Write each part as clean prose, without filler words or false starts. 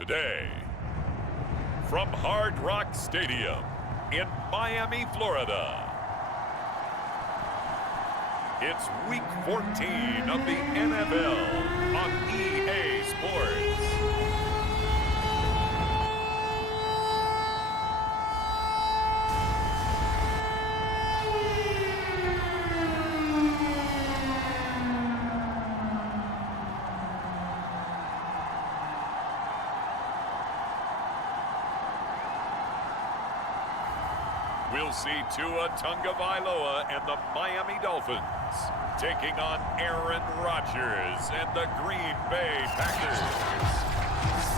Today, from Hard Rock Stadium in Miami, Florida, it's Week 14 of the NFL on EA Sports. We'll see Tua Tagovailoa and the Miami Dolphins taking on Aaron Rodgers and the Green Bay Packers.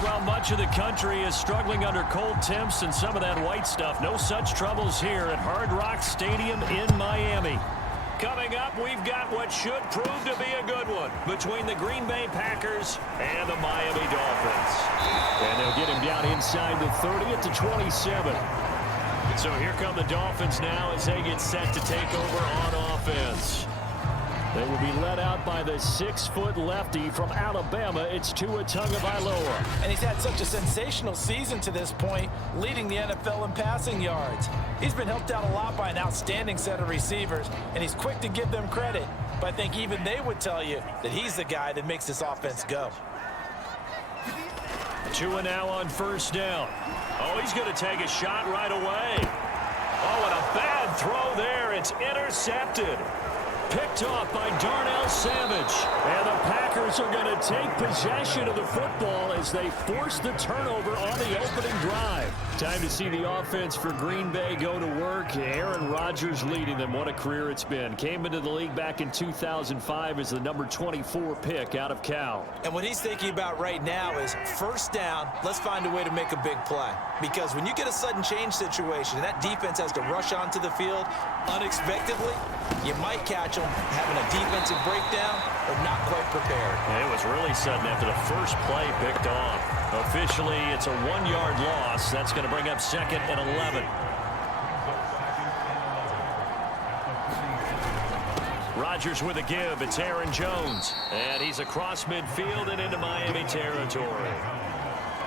Well, much of the country is struggling under cold temps and some of that white stuff. No such troubles here at Hard Rock Stadium in Miami. Coming up, we've got what should prove to be a good one between the Green Bay Packers and the Miami Dolphins. And they'll get him down inside the 30 at the 27. So here come the Dolphins now as they get set to take over on offense. They will be led out by the 6-foot lefty from Alabama. It's Tua Tagovailoa. And he's had such a sensational season to this point, leading the NFL in passing yards. He's been helped out a lot by an outstanding set of receivers, and he's quick to give them credit. But I think even they would tell you that he's the guy that makes this offense go. Tua now on first down. Oh, he's going to take a shot right away. Oh, and a bad throw there. It's intercepted. Picked off by Darnell Savage. And the Packers are going to take possession of the football as they force the turnover on the opening drive. Time to see the offense for Green Bay go to work. Aaron Rodgers leading them. What a career it's been. Came into the league back in 2005 as the number 24 pick out of Cal. And what he's thinking about right now is first down, let's find a way to make a big play. Because when you get a sudden change situation and that defense has to rush onto the field unexpectedly, you might catch them having a defensive breakdown or not quite prepared. It was really sudden after the first play picked off. Officially, it's a 1-yard loss. That's going to bring up second and 11. Rodgers with a give. It's Aaron Jones. And he's across midfield and into Miami territory.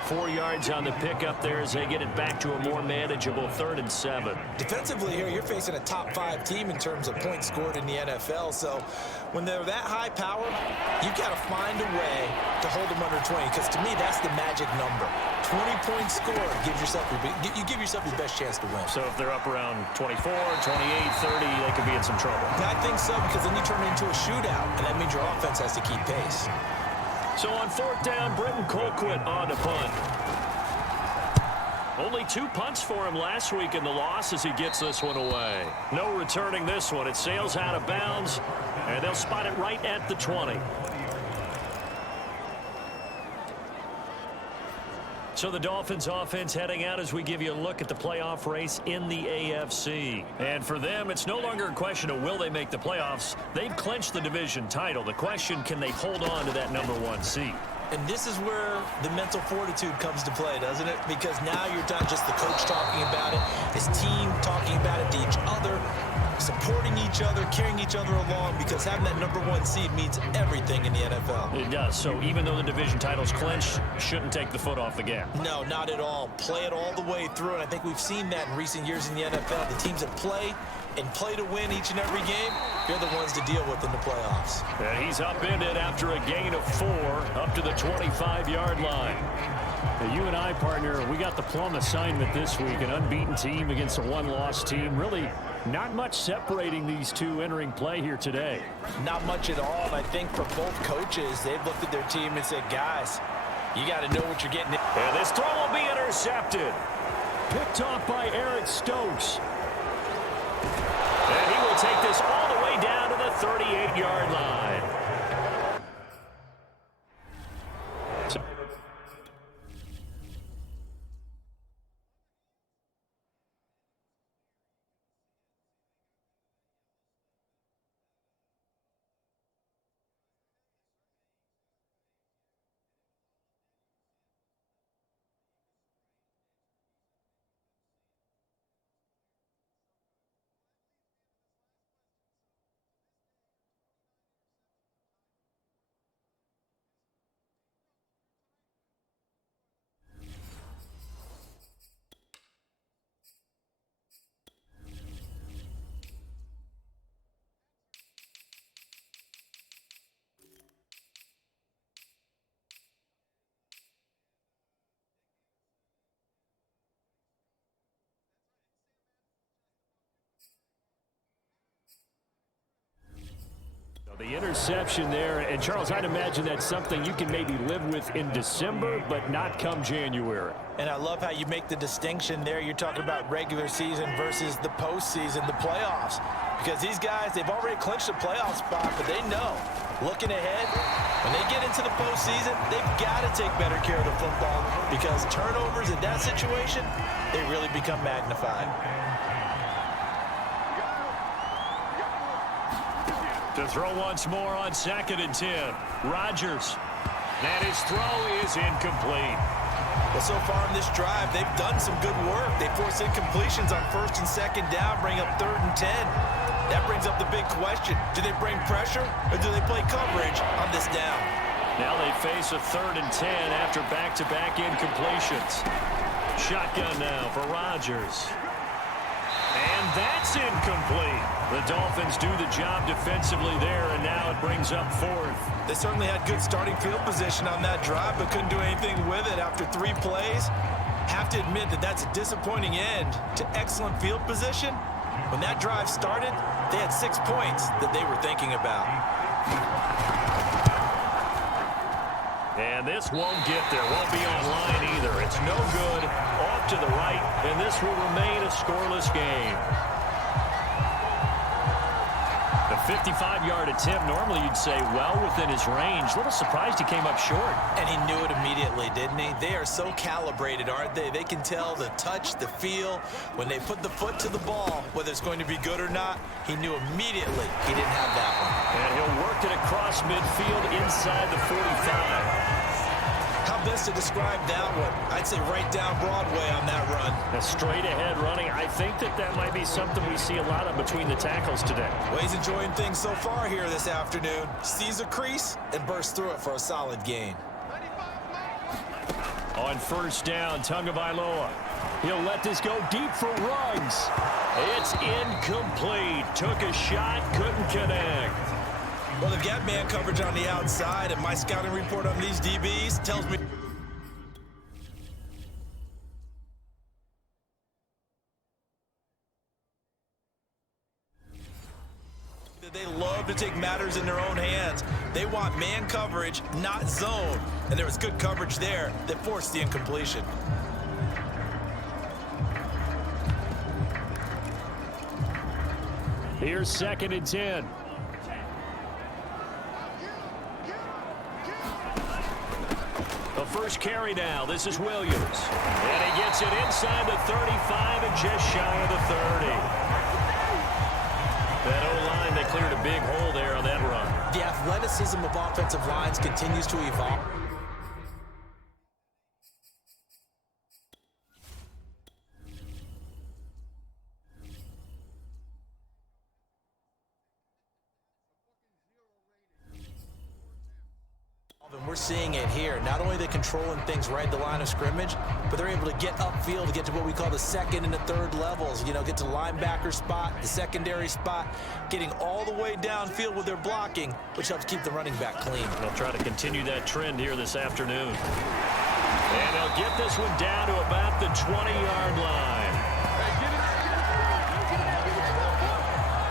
4 yards on the pickup there as they get it back to a more manageable 3rd and 7. Defensively here, you're facing a top-5 team in terms of points scored in the NFL. So when they're that high power, you've got to find a way to hold them under 20. Because to me, that's the magic number. 20 points scored gives yourself you give yourself your best chance to win. So if they're up around 24, 28, 30, they could be in some trouble. I think so, because then you turn it into a shootout, and that means your offense has to keep pace. So on 4th down, Britton Colquitt on the punt. Only 2 punts for him last week in the loss as he gets this one away. No returning this one. It sails out of bounds, and they'll spot it right at the 20. So the Dolphins offense heading out as we give you a look at the playoff race in the AFC. And for them, it's no longer a question of will they make the playoffs. They've clinched the division title. The question, can they hold on to that number 1 seed? And this is where the mental fortitude comes to play, doesn't it? Because now you're not just the coach talking about it, his team talking about it to each other, supporting each other, carrying each other along, because having that number 1 seed means everything in the NFL. It does. So even though the division title's clinched, shouldn't take the foot off the gas. No, not at all. Play it all the way through, and I think we've seen that in recent years in the NFL. The teams that play and play to win each and every game, they're the ones to deal with in the playoffs. And he's upended after a gain of 4 up to the 25-yard line. Now, you and I, partner, we got the plum assignment this week, an unbeaten team against a 1-loss team. Really not much separating these two entering play here today. Not much at all, and I think for both coaches, they've looked at their team and said, guys, you got to know what you're getting. And this throw will be intercepted. Picked off by Eric Stokes. And he will take this all the way down to the 38-yard line. The interception there, and Charles, I'd imagine that's something you can maybe live with in December, but not come January. And I love how you make the distinction there. You're talking about regular season versus the postseason, the playoffs. Because these guys, they've already clinched a playoff spot, but they know, looking ahead, when they get into the postseason, they've got to take better care of the football because turnovers in that situation, they really become magnified. To throw once more on 2nd and 10. Rodgers. And his throw is incomplete. Well, so far in this drive, they've done some good work. They force incompletions on 1st and 2nd down, bring up 3rd and 10. That brings up the big question. Do they bring pressure or do they play coverage on this down? Now they face a 3rd and 10 after back-to-back incompletions. Shotgun now for Rodgers. And that's incomplete. The Dolphins do the job defensively there, and now it brings up 4th. They certainly had good starting field position on that drive, but couldn't do anything with it after 3 plays. Have to admit that that's a disappointing end to excellent field position. When that drive started, they had 6 points that they were thinking about. And this won't get there. Won't be online either. It's no good. Off to the right, and this will remain a scoreless game. The 55-yard attempt, normally you'd say well within his range. A little surprised he came up short. And he knew it immediately, didn't he? They are so calibrated, aren't they? They can tell the touch, the feel. When they put the foot to the ball, whether it's going to be good or not, he knew immediately he didn't have that one. And he'll work it across midfield inside the 45. How best to describe that one? I'd say right down Broadway on that run. A straight-ahead running. I think that might be something we see a lot of between the tackles today. Well, he's enjoying things so far here this afternoon. Sees a crease and bursts through it for a solid gain. On 1st down, Tagovailoa. He'll let this go deep for Ruggs. It's incomplete. Took a shot, couldn't connect. Well, they've got man coverage on the outside, and my scouting report on these DBs tells me that they love to take matters in their own hands. They want man coverage, not zone. And there was good coverage there that forced the incompletion. Here's 2nd and 10. The first carry now. This is Williams. And he gets it inside the 35 and just shy of the 30. That O-line, they cleared a big hole there on that run. The athleticism of offensive lines continues to evolve. And we're seeing it here. Not only are they controlling things right at the line of scrimmage, but they're able to get upfield to get to what we call the 2nd and the 3rd levels. You know, get to linebacker spot, the secondary spot, getting all the way downfield with their blocking, which helps keep the running back clean. They'll try to continue that trend here this afternoon. And they'll get this one down to about the 20-yard line.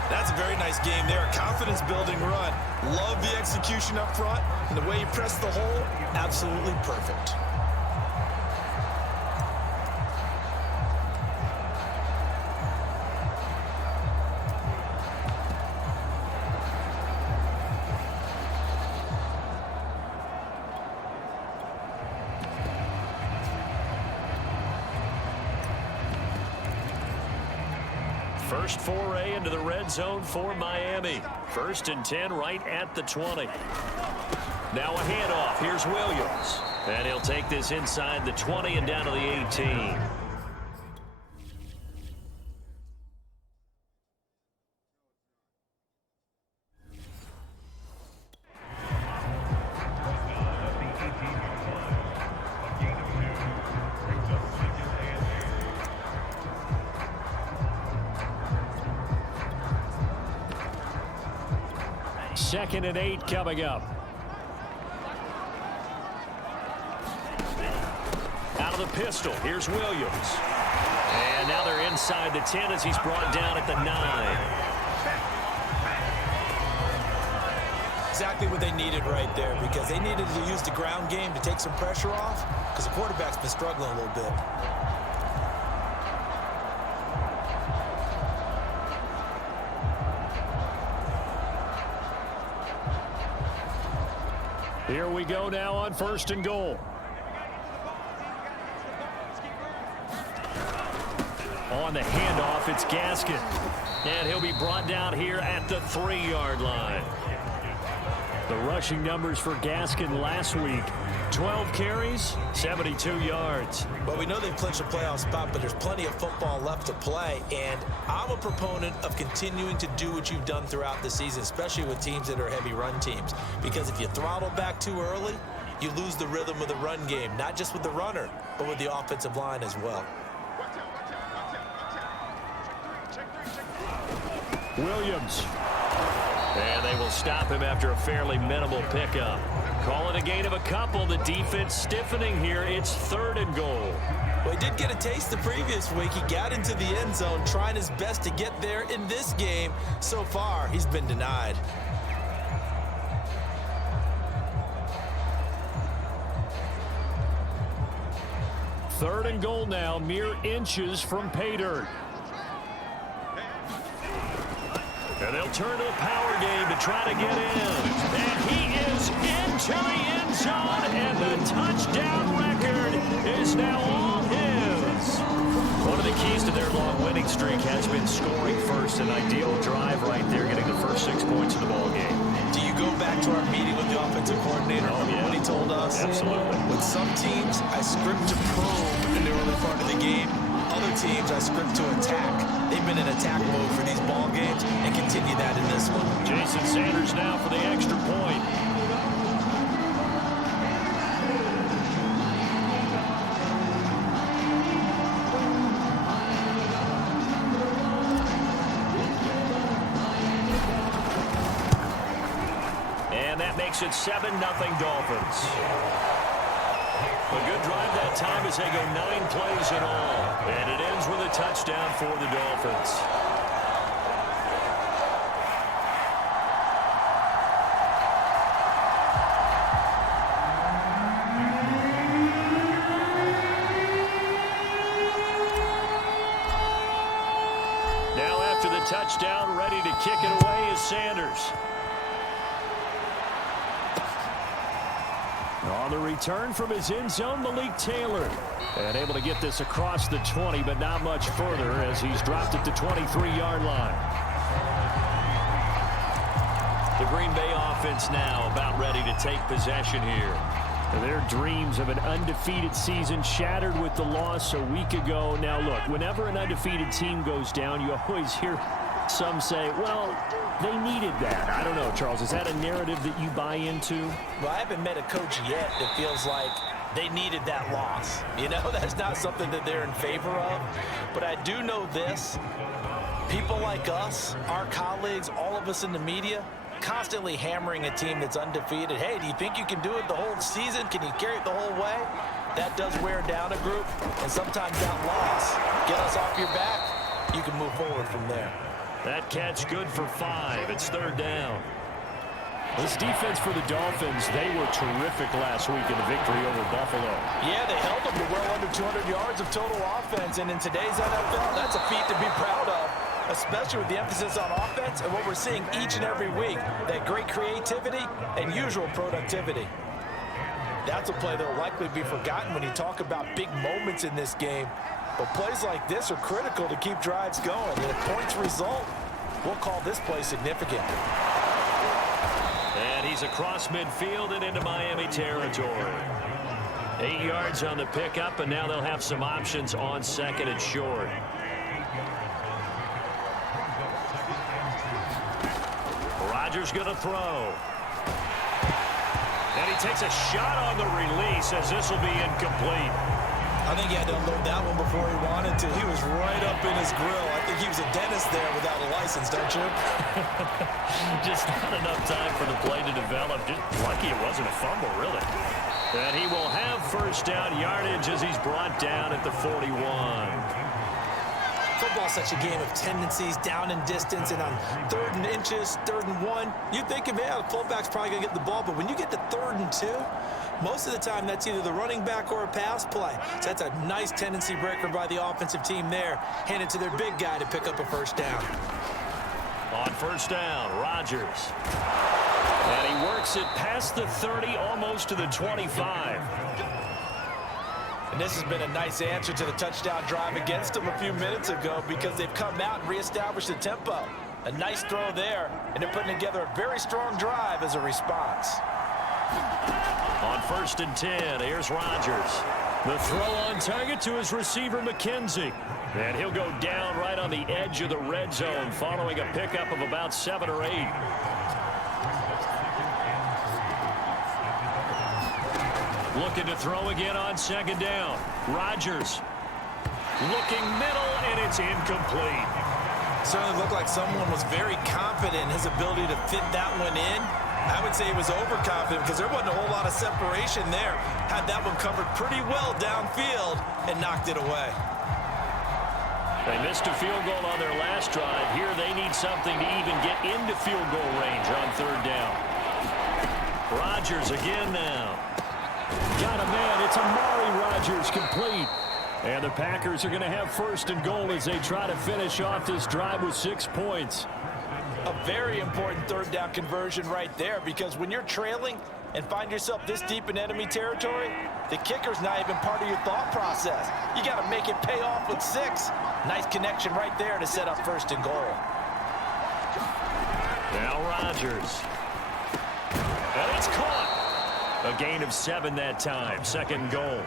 That's a very nice game there. A confidence-building run. Love the execution up front. And the way he pressed the hole, absolutely perfect. First foray into the red zone for Miami. 1st and 10 right at the 20. Now a handoff. Here's Williams. And he'll take this inside the 20 and down to the 18. Second and 8 coming up. Out of the pistol, here's Williams. And now they're inside the 10 as he's brought down at the 9. exactly what they needed right there, because they needed to use the ground game to take some pressure off, because the quarterback's been struggling a little bit. Here we go now on 1st and goal. On the handoff, it's Gaskin. And he'll be brought down here at the 3-yard line. The rushing numbers for Gaskin last week: 12 carries, 72 yards. Well, we know they've clinched a playoff spot, but there's plenty of football left to play, and I'm a proponent of continuing to do what you've done throughout the season, especially with teams that are heavy run teams, because if you throttle back too early, you lose the rhythm of the run game, not just with the runner, but with the offensive line as well. Williams. And they will stop him after a fairly minimal pickup. Call it a gain of a couple. The defense stiffening here. It's 3rd and goal. Well, he did get a taste the previous week. He got into the end zone, trying his best to get there in this game. So far, he's been denied. Third and goal now, mere inches from pay dirt. And they'll turn to the power game to try to get in. And he is into the end zone, and the touchdown record is now all his. One of the keys to their long winning streak has been scoring first. An ideal drive right there, getting the first 6 points of the ball game. Do you go back to our meeting with the offensive coordinator? Oh, yeah. What he told us? Absolutely. With some teams, I script to probe in the early part of the game. Other teams, I script to attack. They've been in attack mode for these ball games and continue that in this one. Jason Sanders now for the extra point. And that makes it 7-0 Dolphins. A good drive that time as they go 9 plays in all. And it ends with a touchdown for the Dolphins. Now after the touchdown, ready to kick it away is Sanders. On the return from his end zone, Malik Taylor. And able to get this across the 20, but not much further as he's dropped it to 23-yard line. The Green Bay offense now about ready to take possession here. Their dreams of an undefeated season shattered with the loss a week ago. Now, look, whenever an undefeated team goes down, you always hear some say, well, they needed that. I don't know, Charles. Is that a narrative that you buy into? Well, I haven't met a coach yet that feels like they needed that loss. You know, that's not something that they're in favor of. But I do know this. People like us, our colleagues, all of us in the media, constantly hammering a team that's undefeated. Hey, do you think you can do it the whole season? Can you carry it the whole way? That does wear down a group. And sometimes that loss, get us off your back, you can move forward from there. That catch good for 5. It's 3rd down. This defense for the Dolphins, they were terrific last week in the victory over Buffalo. Yeah, they held them to well under 200 yards of total offense. And in today's NFL, that's a feat to be proud of, especially with the emphasis on offense and what we're seeing each and every week, that great creativity and usual productivity. That's a play that will likely be forgotten when you talk about big moments in this game. But plays like this are critical to keep drives going. And if points result, we'll call this play significant. And he's across midfield and into Miami territory. 8 yards on the pickup, and now they'll have some options on 2nd and short. Rodgers going to throw. And he takes a shot on the release as this will be incomplete. I think he had to unload that one before he wanted to. He was right up in his grill. I think he was a dentist there without a license, don't you? Just not enough time for the play to develop. Just lucky it wasn't a fumble, really. And he will have 1st down yardage as he's brought down at the 41. Football's such a game of tendencies, down and distance, and on 3rd and inches, 3rd and 1, you'd think, man, the fullback's probably going to get the ball, but when you get to 3rd and 2, most of the time that's either the running back or a pass play. So that's a nice tendency breaker by the offensive team there, handed to their big guy to pick up a first down. On first down, Rodgers. And he works it past the 30, almost to the 25. And this has been a nice answer to the touchdown drive against them a few minutes ago because they've come out and reestablished the tempo. A nice throw there, and they're putting together a very strong drive as a response. On 1st and 10, here's Rodgers. The throw on target to his receiver, McKenzie. And he'll go down right on the edge of the red zone following a pickup of about 7 or 8. Looking to throw again on 2nd down. Rodgers looking middle, and it's incomplete. Certainly looked like someone was very confident in his ability to fit that one in. I would say he was overconfident because there wasn't a whole lot of separation there. Had that one covered pretty well downfield and knocked it away. They missed a field goal on their last drive. Here they need something to even get into field goal range on 3rd down. Rodgers again now. Got a man. It's Amari Rodgers complete. And the Packers are going to have 1st and goal as they try to finish off this drive with 6 points. A very important 3rd down conversion right there because when you're trailing and find yourself this deep in enemy territory, the kicker's not even part of your thought process. You got to make it pay off with 6. Nice connection right there to set up 1st and goal. Now Rodgers. And it's caught. A gain of 7 that time. 2nd and goal.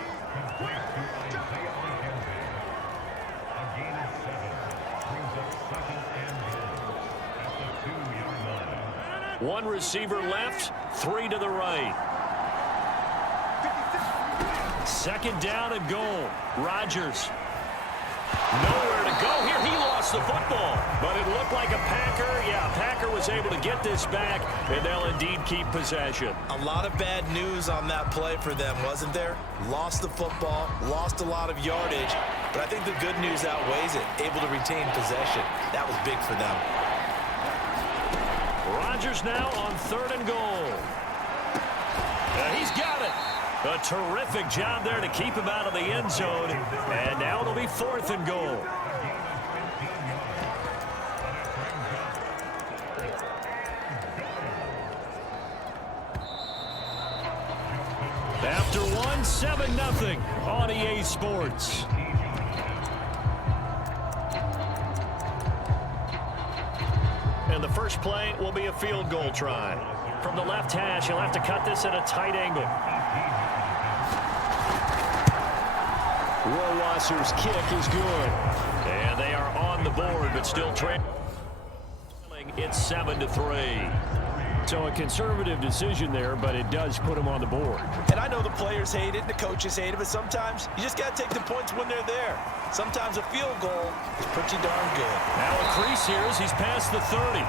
One receiver left, 3 to the right. 2nd down and goal. Rodgers. Nowhere to go here. He lost the football, but it looked like a Packer. Yeah, Packer was able to get this back, and they'll indeed keep possession. A lot of bad news on that play for them, wasn't there? Lost the football, lost a lot of yardage, but I think the good news outweighs it. Able to retain possession. That was big for them. Rodgers now on 3rd and goal. He's got it. A terrific job there to keep him out of the end zone. And now it'll be 4th and goal. After 1, 7-0 on EA Sports. And the first play will be a field goal try. From the left hash, he'll have to cut this at a tight angle. Rohrwasser's kick is good. And they are on the board, but still trailing. It's 7-3. So a conservative decision there, but it does put him on the board. And I know the players hate it and the coaches hate it, but sometimes you just got to take the points when they're there. Sometimes a field goal is pretty darn good. Now a crease here as he's past the 30.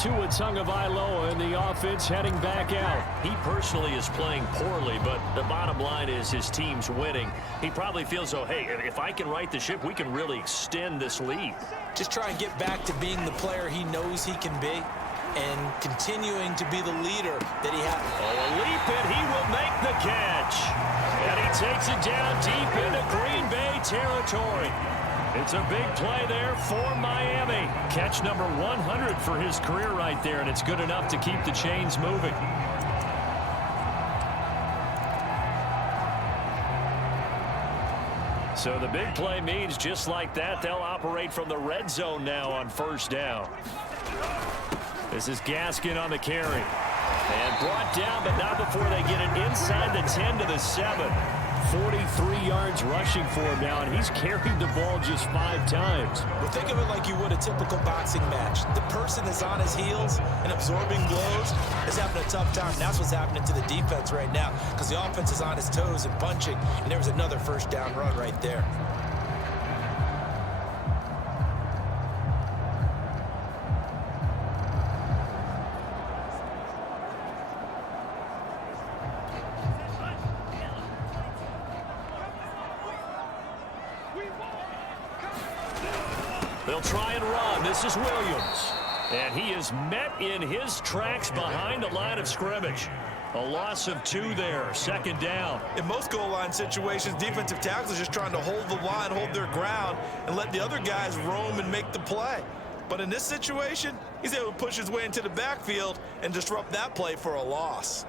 Tua Tagovailoa in the offense heading back out. He personally is playing poorly, but the bottom line is his team's winning. He probably feels, oh, hey, if I can right the ship, we can really extend this lead. Just try and get back to being the player he knows he can be and continuing to be the leader that he has. Oh, a leap, and he will make the catch. And he takes it down deep into Green Bay territory. It's a big play there for Miami. Catch number 100 for his career right there, and it's good enough to keep the chains moving. So the big play means just like that, they'll operate from the red zone now on 1st down. This is Gaskin on the carry. And brought down, but not before they get it inside the 10 to the 7. 43 yards rushing for him now, and he's carried the ball just 5 times. Well, think of it like you would a typical boxing match. The person is on his heels and absorbing blows is having a tough time. That's what's happening to the defense right now because the offense is on his toes and punching, and there was another 1st down run right there. They'll try and run. This is Williams. And he is met in his tracks behind the line of scrimmage. A loss of 2 there, 2nd down. In most goal line situations, defensive tackles are just trying to hold the line, hold their ground, and let the other guys roam and make the play. But in this situation, he's able to push his way into the backfield and disrupt that play for a loss.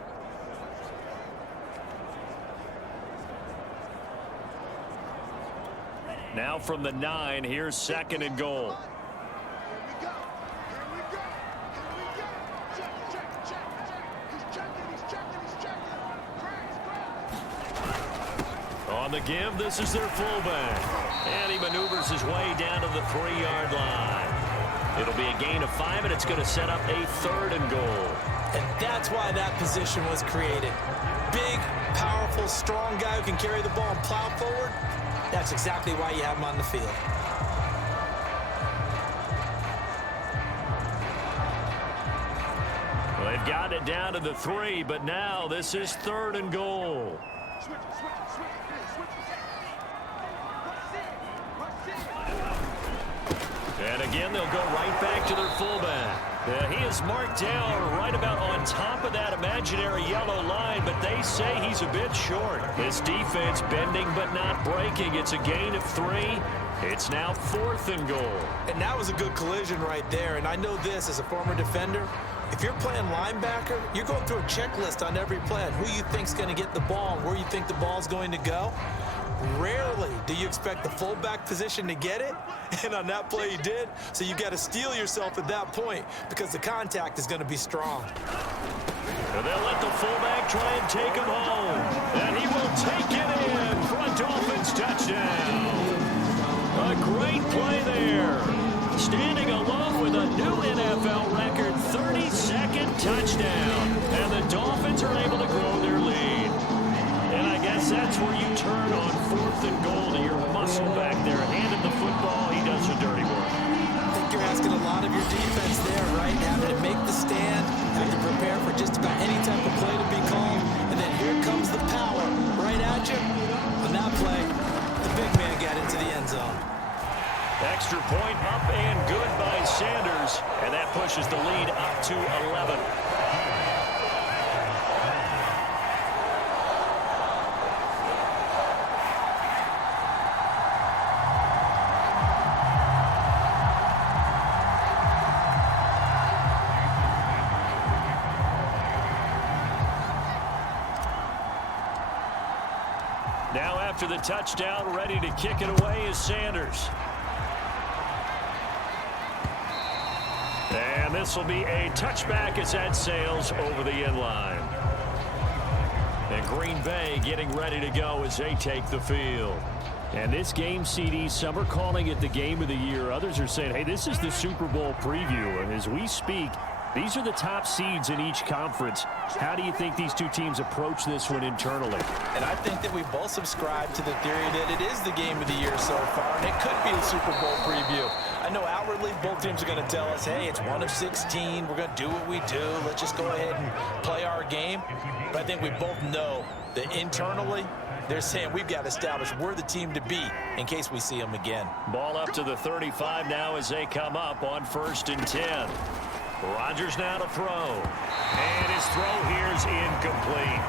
Now from the 9, here's 2nd and goal. On the give, this is their fullback. And he maneuvers his way down to the 3-yard line. It'll be a gain of 5, and it's going to set up a 3rd and goal. And that's why that position was created. Big, powerful, strong guy who can carry the ball and plow forward. That's exactly why you have him on the field. Well, they've got it down to the 3, but now this is 3rd and goal. And again, they'll go right back to their fullback. He is marked down right about on top of that imaginary yellow line, but they say he's a bit short. This defense bending but not breaking. It's a gain of 3. It's now 4th and goal. And that was a good collision right there. And I know this as a former defender. If you're playing linebacker, you're going through a checklist on every play on who you think's going to get the ball and where you think the ball's going to go. Rarely do you expect the fullback position to get it, and on that play he did. So you got to steel yourself at that point because the contact is going to be strong. And they'll let the fullback try and take him home, and he will take it in for a Dolphins touchdown. A great play there, standing alone with a new NFL record 32nd touchdown, and the Dolphins are able to grow their lead. And I guess that's where you turn on 4th and goal to your muscle back there. Handed the football, he does the dirty work. I think you're asking a lot of your defense there, right? Having to make the stand, having to prepare for just about any type of play to be called, and then here comes the power right at you. On that play, the big man got into the end zone. Extra point up and good by Sanders, and that pushes the lead up to 11. Now after the touchdown, ready to kick it away is Sanders. And this will be a touchback as that sails over the end line. And Green Bay getting ready to go as they take the field. And this game, CD, some are calling it the game of the year. Others are saying, hey, this is the Super Bowl preview. And as we speak, these are the top seeds in each conference. How do you think these two teams approach this one internally? And I think that we both subscribe to the theory that it is the game of the year so far, and it could be a Super Bowl preview. I know outwardly both teams are going to tell us, hey, it's 1 of 16. We're going to do what we do. Let's just go ahead and play our game. But I think we both know that internally they're saying we've got to establish we're the team to beat in case we see them again. Ball up to the 35 now as they come up on 1st and 10. Rodgers now to throw. And his throw here is incomplete.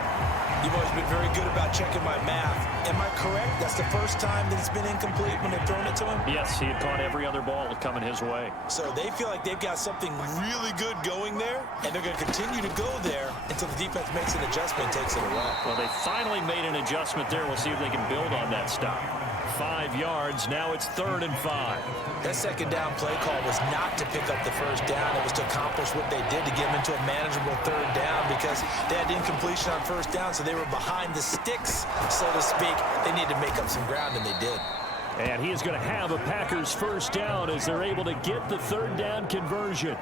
You've always been very good about checking my math. Am I correct? That's the first time that it's been incomplete when they've thrown it to him? Yes, he had caught every other ball coming his way. So they feel like they've got something really good going there, and they're going to continue to go there until the defense makes an adjustment and takes it away. Well, they finally made an adjustment there. We'll see if they can build on that stop. 5 yards. Now it's 3rd and 5. That second down play call was not to pick up the first down. It was to accomplish what they did to get them into a manageable 3rd down because they had incompletion on 1st down, so they were behind the sticks, so to speak. They needed to make up some ground, and they did. And he is going to have a Packers 1st down as they're able to get the 3rd down conversion.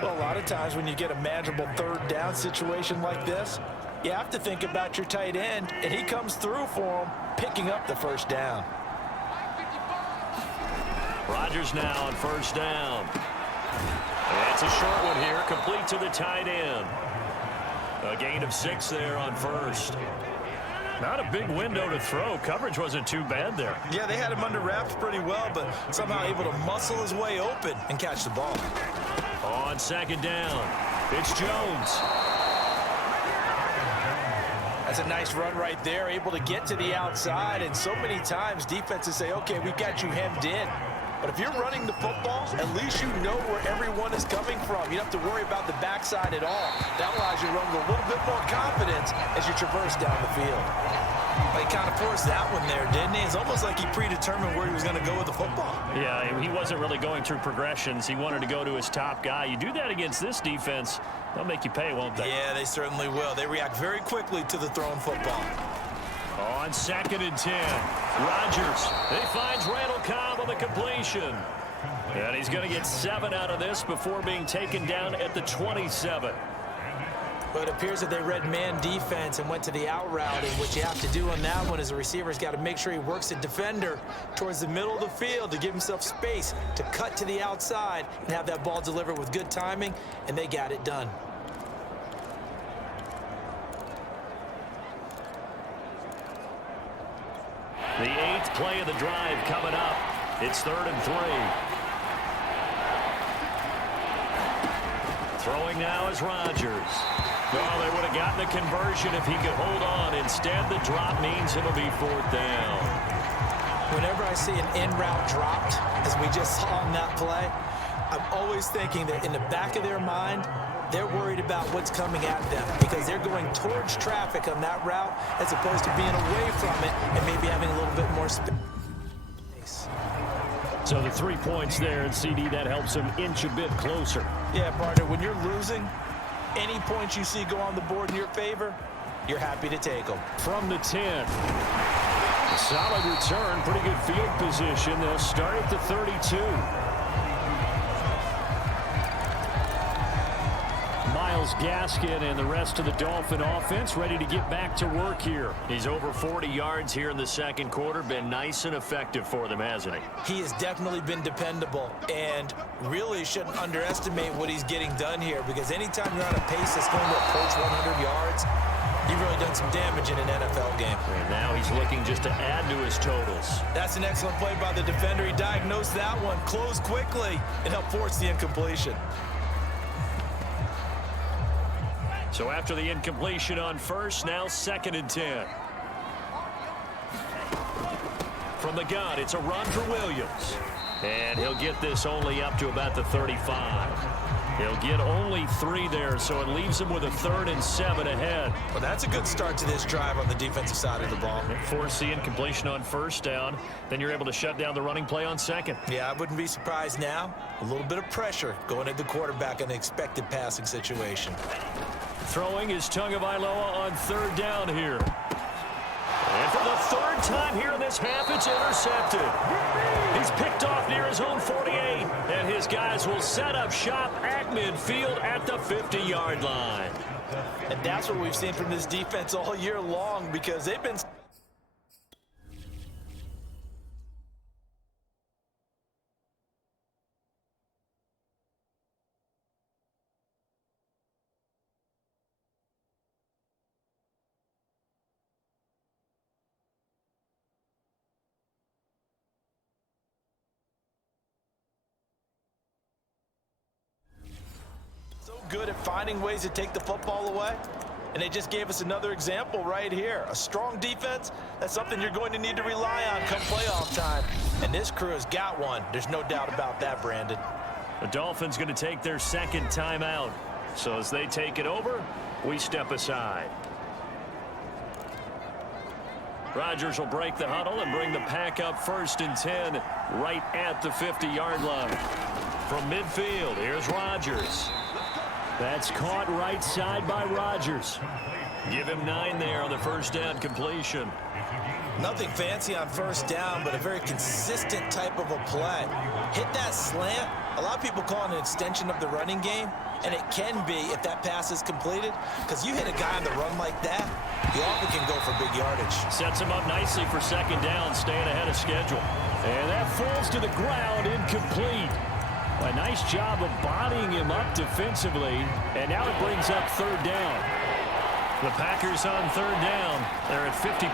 Well, a lot of times when you get a manageable 3rd down situation like this, you have to think about your tight end, and he comes through for him, picking up the 1st down. Rodgers now on 1st down. And it's a short one here, complete to the tight end. A gain of 6 there on 1st. Not a big window to throw. Coverage wasn't too bad there. Yeah, they had him under wraps pretty well, but somehow able to muscle his way open and catch the ball. On second down, it's Jones. That's a nice run right there, able to get to the outside, and so many times defenses say, okay, we've got you hemmed in. But if you're running the football, at least you know where everyone is coming from. You don't have to worry about the backside at all. That allows you to run with a little bit more confidence as you traverse down the field. He kind of forced that one there, didn't he? It's almost like he predetermined where he was going to go with the football. Yeah, he wasn't really going through progressions. He wanted to go to his top guy. You do that against this defense, they'll make you pay, won't they? Yeah, they certainly will. They react very quickly to the thrown football. On second and 10, Rodgers. He finds Randall Cobb on the completion. And he's going to get 7 out of this before being taken down at the 27. But it appears that they read man defense and went to the out route, and what you have to do on that one is the receiver's got to make sure he works the defender towards the middle of the field to give himself space to cut to the outside and have that ball delivered with good timing, and they got it done. The 8th play of the drive coming up. It's 3rd and 3. Throwing now is Rodgers. Well, they would have gotten the conversion if he could hold on. Instead, the drop means it'll be 4th down. Whenever I see an in-route dropped, as we just saw on that play, I'm always thinking that in the back of their mind, they're worried about what's coming at them because they're going towards traffic on that route as opposed to being away from it and maybe having a little bit more space. So the 3 points there, and CD, that helps them inch a bit closer. Yeah, partner, when you're losing, any points you see go on the board in your favor, you're happy to take them. From the 10. Solid return, pretty good field position. They'll start at the 32. Myles Gaskin and the rest of the Dolphin offense ready to get back to work here. He's over 40 yards here in the second quarter. Been nice and effective for them, hasn't he? He has definitely been dependable, and really shouldn't underestimate what he's getting done here, because anytime you're on a pace that's going to approach 100 yards, you've really done some damage in an NFL game. And now he's looking just to add to his totals. That's an excellent play by the defender. He diagnosed that one, closed quickly, and helped force the incompletion. So after the incompletion on first, now 2nd and 10. From the gun, it's a run for Williams. And he'll get this only up to about the 35. He'll get only 3 there, so it leaves him with a 3rd and 7 ahead. Well, that's a good start to this drive on the defensive side of the ball. Force the incompletion on first down, then you're able to shut down the running play on second. Yeah, I wouldn't be surprised now. A little bit of pressure going at the quarterback in an expected passing situation. Throwing is Tagovailoa on 3rd down here. And for the 3rd time here in this half, it's intercepted. He's picked off near his own 48, and his guys will set up shop at midfield at the 50-yard line. And that's what we've seen from this defense all year long, because they've been... good at finding ways to take the football away, and they just gave us another example right here. A strong defense, that's something you're going to need to rely on come playoff time, and this crew has got one. There's no doubt about that, Brandon. The Dolphins going to take their 2nd timeout, so as they take it over, we step aside. Rodgers will break the huddle and bring the pack up 1st and 10 right at the 50-yard line. From midfield, here's Rodgers. That's caught right side by Rodgers. Give him 9 there on the 1st down completion. Nothing fancy on 1st down, but a very consistent type of a play. Hit that slant. A lot of people call it an extension of the running game, and it can be if that pass is completed, because you hit a guy on the run like that, you often can go for big yardage. Sets him up nicely for 2nd down, staying ahead of schedule. And that falls to the ground, incomplete. A nice job of bodying him up defensively, and now it brings up 3rd down. The Packers on third down. They're at 50%,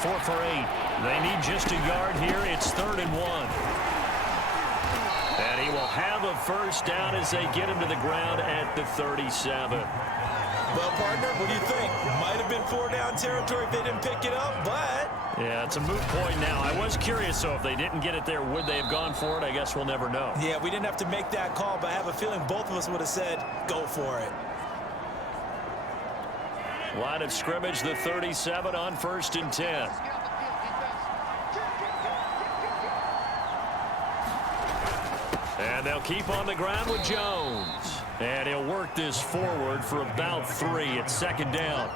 4 for 8. They need just a yard here. It's 3rd and 1. And he will have a first down as they get him to the ground at the 37. Well, partner, what do you think? Might have been 4-down territory if they didn't pick it up, but... Yeah, it's a moot point now. I was curious, so if they didn't get it there, would they have gone for it? I guess we'll never know. Yeah, we didn't have to make that call, but I have a feeling both of us would have said, go for it. Line of scrimmage, the 37 on 1st and 10. And they'll keep on the ground with Jones. And he'll work this forward for about 3. It's 2nd down.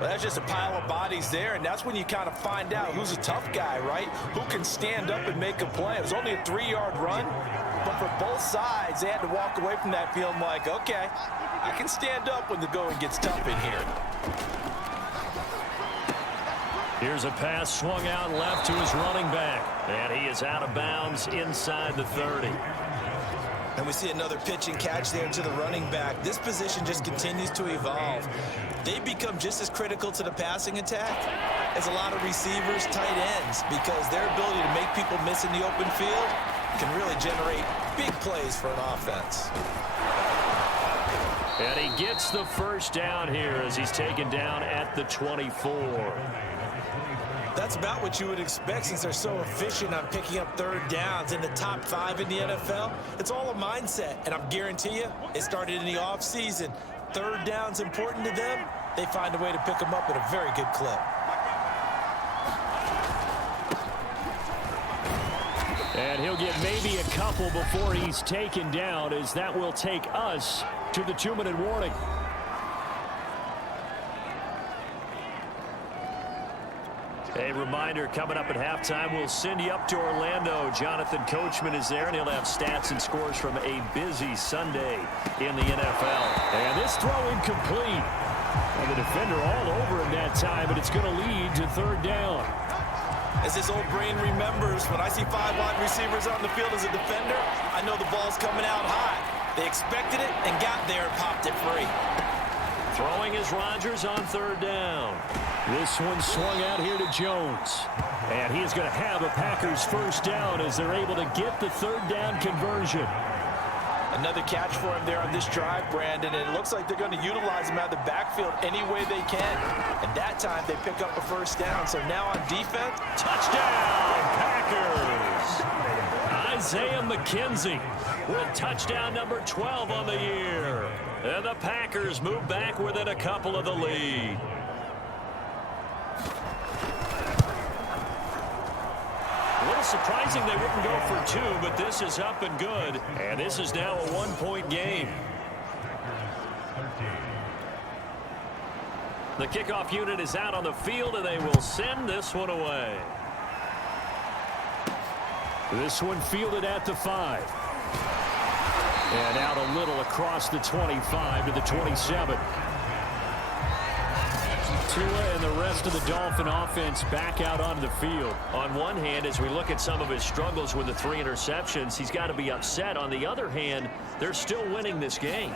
Well, that's just a pile of bodies there, and that's when you kind of find out who's a tough guy, right? Who can stand up and make a play. It was only a 3-yard run, but for both sides, they had to walk away from that feeling like, okay, I can stand up when the going gets tough in here. Here's a pass swung out left to his running back, and he is out of bounds inside the 30. And we see another pitch and catch there to the running back. This position just continues to evolve. They become just as critical to the passing attack as a lot of receivers, tight ends, because their ability to make people miss in the open field can really generate big plays for an offense. And he gets the first down here as he's taken down at the 24. That's about what you would expect since they're so efficient on picking up 3rd downs in the top 5 in the NFL. It's all a mindset, and I guarantee you it started in the offseason. 3rd down's important to them. They find a way to pick them up at a very good clip. And he'll get maybe a couple before he's taken down, as that will take us to the 2-minute warning. A reminder, coming up at halftime, we'll send you up to Orlando. Jonathan Coachman is there, and he'll have stats and scores from a busy Sunday in the NFL. And this throw incomplete. And the defender all over him that time, but it's going to lead to 3rd down. As his old brain remembers, when I see 5 wide receivers on the field as a defender, I know the ball's coming out high. They expected it and got there and popped it free. Throwing is Rodgers on 3rd down. This one swung out here to Jones. And he is going to have a Packers first down as they're able to get the 3rd down conversion. Another catch for him there on this drive, Brandon, and it looks like they're going to utilize him out of the backfield any way they can. And that time they pick up a first down. So now on defense, touchdown, Packers! Isaiah McKenzie with touchdown number 12 on the year. And the Packers move back within a couple of the lead. A little surprising they wouldn't go for 2, but this is up and good. And this is now a 1-point game. The kickoff unit is out on the field, and they will send this one away. This one fielded at the 5. And out a little across the 25 to the 27. Tua and the rest of the Dolphin offense back out onto the field. On one hand, as we look at some of his struggles with the 3 interceptions, he's got to be upset. On the other hand, they're still winning this game.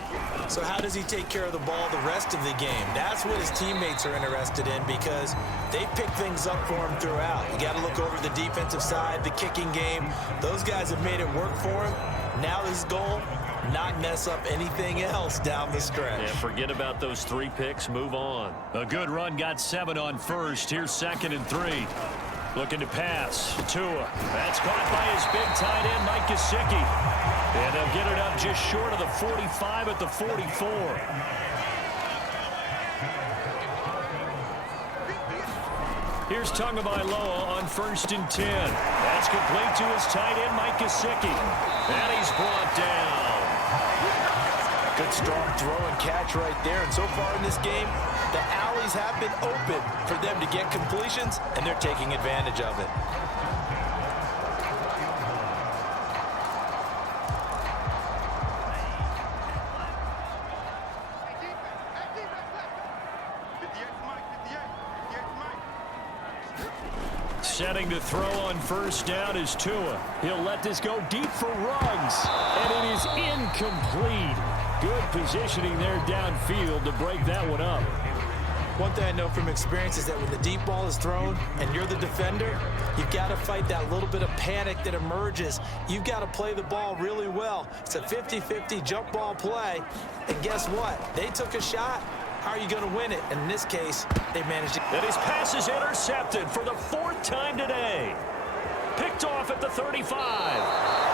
So how does he take care of the ball the rest of the game? That's what his teammates are interested in, because they pick things up for him throughout. You got to look over the defensive side, the kicking game. Those guys have made it work for him. Now his goal, not mess up anything else down the stretch. Yeah, forget about those 3 picks. Move on. A good run, got 7 on first. Here's 2nd and 3. Looking to pass. Tua. That's caught by his big tight end, Mike Gesicki. And they'll get it up just short of the 45 at the 44. Here's Tagovailoa on 1st and 10. That's complete to his tight end, Mike Gesicki. And he's brought down. Good strong throw and catch right there. And so far in this game, the alleys have been open for them to get completions, and they're taking advantage of it. Setting to throw on 1st down is Tua. He'll let this go deep for Ruggs. And it is incomplete. Good positioning there downfield to break that one up. One thing I know from experience is that when the deep ball is thrown and you're the defender, you've got to fight that little bit of panic that emerges. You've got to play the ball really well. It's a 50-50 jump ball play. And guess what? They took a shot. How are you going to win it? And in this case, they managed to. And his pass is intercepted for the 4th time today. Picked off at the 35.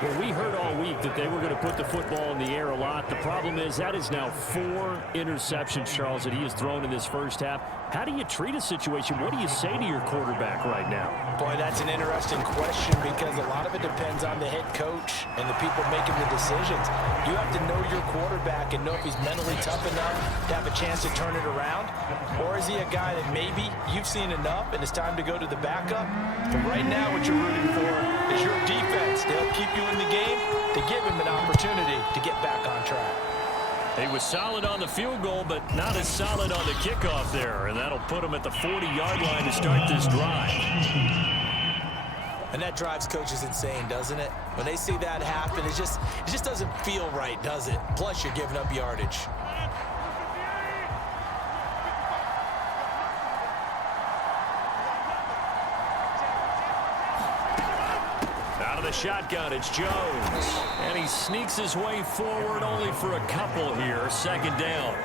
Well, we heard all week that they were going to put the football in the air a lot. The problem is that is now 4 interceptions, Charles, that he has thrown in this first half. How do you treat a situation? What do you say to your quarterback right now? Boy, that's an interesting question because a lot of it depends on the head coach and the people making the decisions. You have to know your quarterback and know if he's mentally tough enough to have a chance to turn it around. Or is he a guy that maybe you've seen enough and it's time to go to the backup? But right now what you're rooting for is your defense. They'll keep you in the game to give him an opportunity to get back on track. He was solid on the field goal, but not as solid on the kickoff there. And that'll put him at the 40-yard line to start this drive. And that drives coaches insane, doesn't it? When they see that happen, it just doesn't feel right, does it? Plus, you're giving up yardage. The shotgun, it's Jones. And he sneaks his way forward only for a couple here. 2nd down.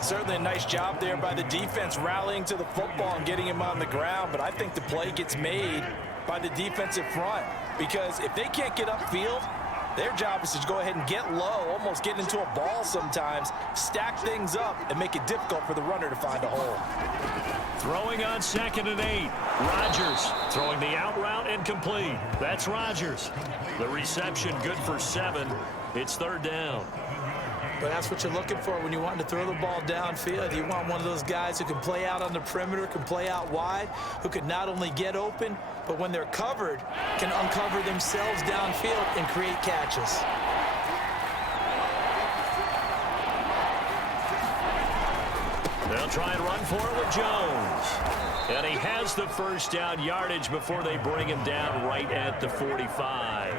Certainly a nice job there by the defense rallying to the football and getting him on the ground. But I think the play gets made by the defensive front. Because if they can't get upfield, their job is to go ahead and get low, almost get into a ball sometimes, stack things up, and make it difficult for the runner to find a hole. Throwing on 2nd and 8. Rodgers throwing the out route incomplete. That's Rodgers. The reception good for 7. It's 3rd down. But that's what you're looking for when you want to throw the ball downfield. You want one of those guys who can play out on the perimeter, can play out wide, who can not only get open, but when they're covered, can uncover themselves downfield and create catches. They'll try and run for it with Jones. And he has the first down yardage before they bring him down right at the 45.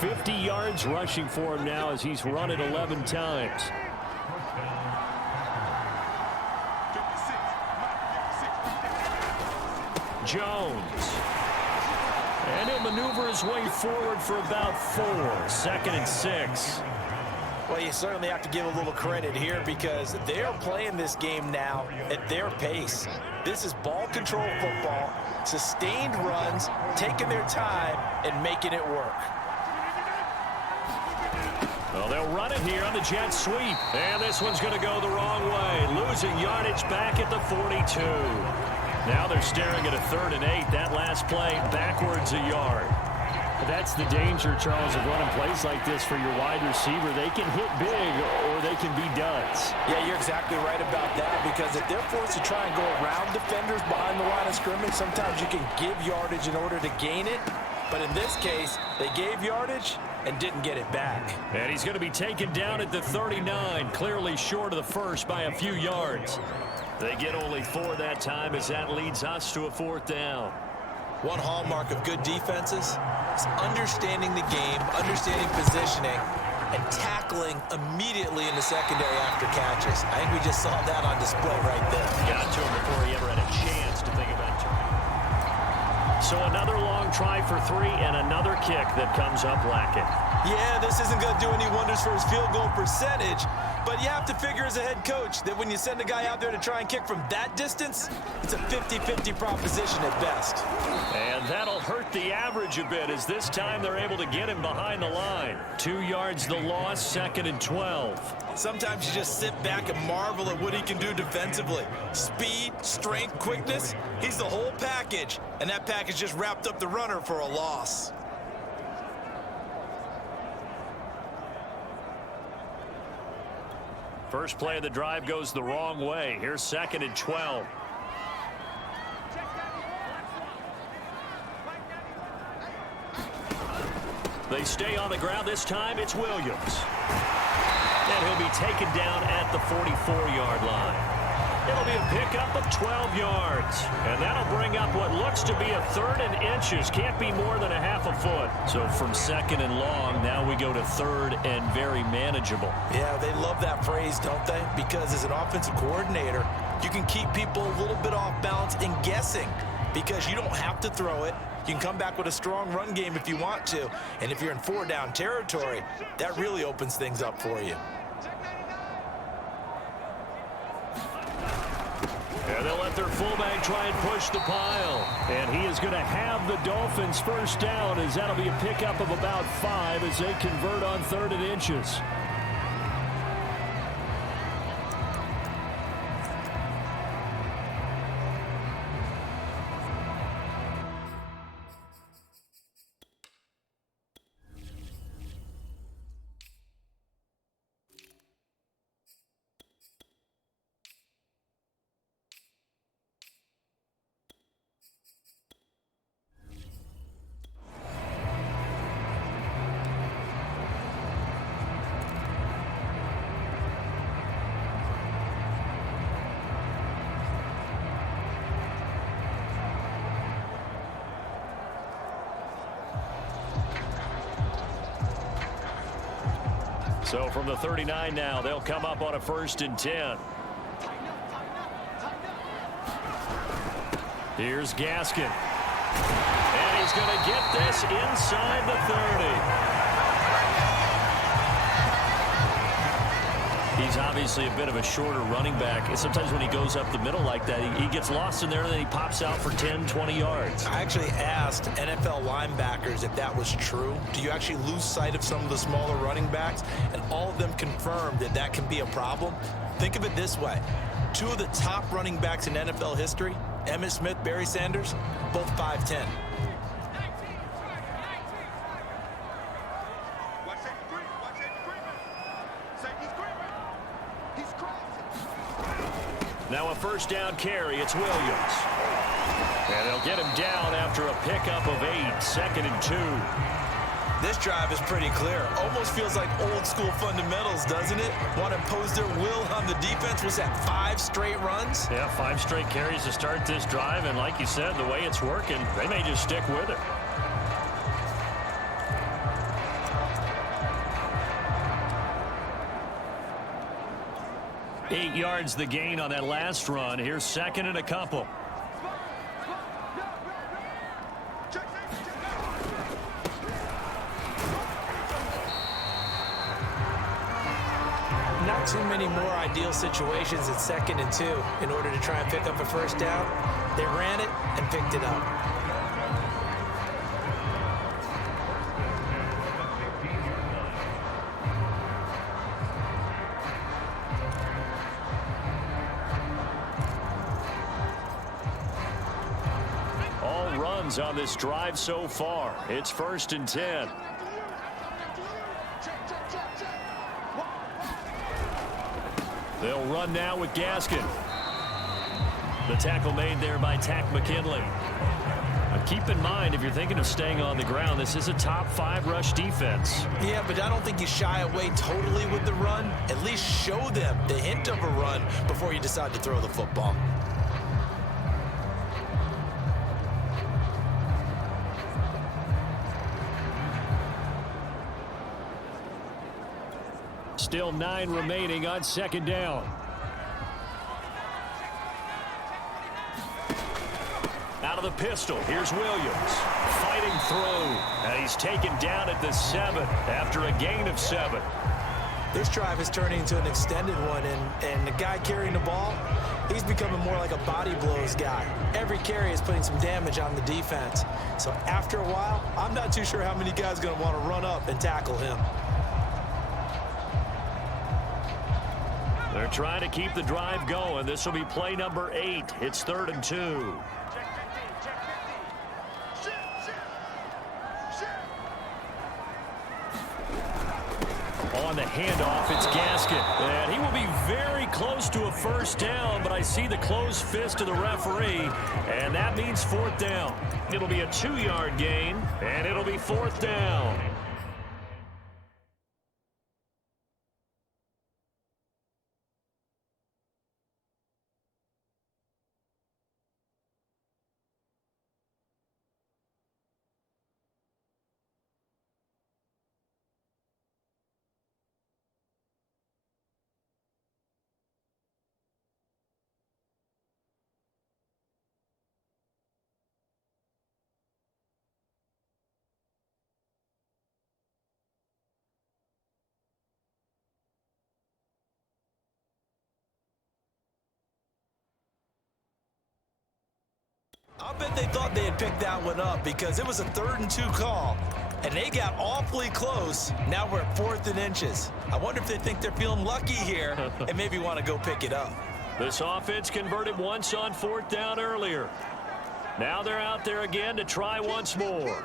50 yards rushing for him now as he's run it 11 times. Jones. And he'll maneuver his way forward for about 4. 2nd and 6. Well, you certainly have to give a little credit here because they're playing this game now at their pace. This is ball control football, sustained runs, taking their time, and making it work. Well, they'll run it here on the jet sweep. And this one's going to go the wrong way. Losing yardage back at the 42. Now they're staring at a 3rd and 8. That last play backwards a yard. That's the danger, Charles, of running plays like this for your wide receiver. They can hit big or they can be duds. Yeah, you're exactly right about that because if they're forced to try and go around defenders behind the line of scrimmage, sometimes you can give yardage in order to gain it. But in this case, they gave yardage and didn't get it back. And he's going to be taken down at the 39, clearly short of the first by a few yards. They get only 4 that time as that leads us to a 4th down. One hallmark of good defenses is understanding the game, understanding positioning, and tackling immediately in the secondary after catches. I think we just saw that on display right there. Got to him before he ever had a chance to think about turning. So another long try for 3 and another kick that comes up lacking. Yeah, this isn't going to do any wonders for his field goal percentage, but you have to figure as a head coach that when you send a guy out there to try and kick from that distance, it's a 50-50 proposition at best. And that'll hurt the average a bit as this time they're able to get him behind the line. 2 yards the loss, 2nd and 12. Sometimes you just sit back and marvel at what he can do defensively. Speed, strength, quickness, he's the whole package, and that package just wrapped up the runner for a loss. First play of the drive goes the wrong way. Here's 2nd and 12. They stay on the ground. This time it's Williams. And he'll be taken down at the 44-yard line. It'll be a pickup of 12 yards. And that'll bring up what looks to be a 3rd and inches. Can't be more than a half a foot. So from 2nd and long, now we go to 3rd and very manageable. Yeah, they love that phrase, don't they? Because as an offensive coordinator, you can keep people a little bit off balance and guessing because you don't have to throw it. You can come back with a strong run game if you want to. And if you're in 4-down territory, that really opens things up for you. And they'll let their fullback try and push the pile. And he is going to have the Dolphins first down as that'll be a pickup of about 5 as they convert on 3rd and inches. So from the 39 now, they'll come up on a 1st and 10. Here's Gaskin. And he's going to get this inside the 30. He's obviously a bit of a shorter running back. And sometimes when he goes up the middle like that, he gets lost in there and then he pops out for 10, 20 yards. I actually asked NFL linebackers if that was true. Do you actually lose sight of some of the smaller running backs? And all of them confirmed that that can be a problem. Think of it this way. 2 of the top running backs in NFL history, Emmitt Smith, Barry Sanders, both 5'10". Now a 1st down carry. It's Williams. And they'll get him down after a pickup of 8. 2nd and 2. This drive is pretty clear. Almost feels like old school fundamentals, doesn't it? Want to impose their will on the defense. Was that 5 straight runs? Yeah, 5 straight carries to start this drive. And like you said, the way it's working, they may just stick with it. Eight yards the gain on that last run. Here's 2nd and a couple. Not too many more ideal situations at 2nd and 2 in order to try and pick up a 1st down. They ran it and picked it up. On this drive so far. It's 1st and 10. They'll run now with Gaskin. The tackle made there by Tack McKinley. Now keep in mind, if you're thinking of staying on the ground, this is a top 5 rush defense. Yeah, but I don't think you shy away totally with the run. At least show them the hint of a run before you decide to throw the football. Still 9 remaining on 2nd down. Out of the pistol, here's Williams. Fighting through, and he's taken down at the 7 after a gain of 7. This drive is turning into an extended one, and the guy carrying the ball, he's becoming more like a body blows guy. Every carry is putting some damage on the defense. So after a while, I'm not too sure how many guys are going to want to run up and tackle him. They're trying to keep the drive going. This will be play number 8. It's 3rd and 2. On the handoff, it's Gaskin. And he will be very close to a 1st down, but I see the closed fist of the referee, and that means 4th down. It'll be a 2-yard gain, and it'll be 4th down. bet they thought they had picked that one up because it was a 3rd and 2 call, and they got awfully close. Now we're at 4th and inches. I wonder if they think they're feeling lucky here and maybe want to go pick it up. This offense converted once on 4th down earlier. Now they're out there again to try once more.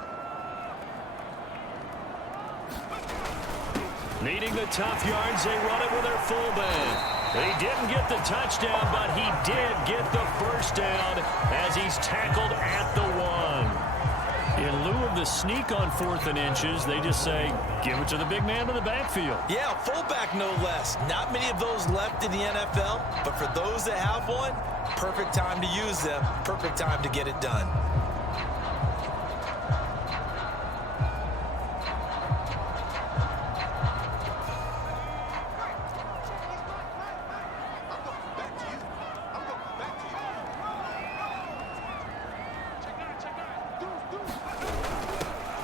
Needing the tough yards, they run it with their fullback. He didn't get the touchdown, but he did get the first down as he's tackled at the 1. In lieu of the sneak on 4th and inches, they just say, give it to the big man in the backfield. Yeah, fullback no less. Not many of those left in the NFL, but for those that have one, perfect time to use them, perfect time to get it done.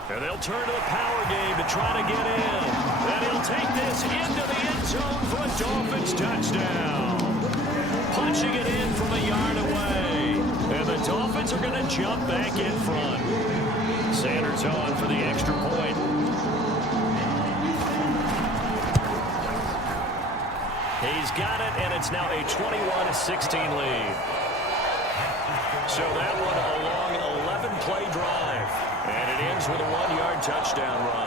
And they'll turn to the power game to try to get in. And he'll take this into the end zone for a Dolphins touchdown. Punching it in from a yard away. And the Dolphins are going to jump back in front. Sanders on for the extra point. He's got it, and it's now a 21-16 lead. So that one a long 11-play drive. And it ends with a 1-yard touchdown run.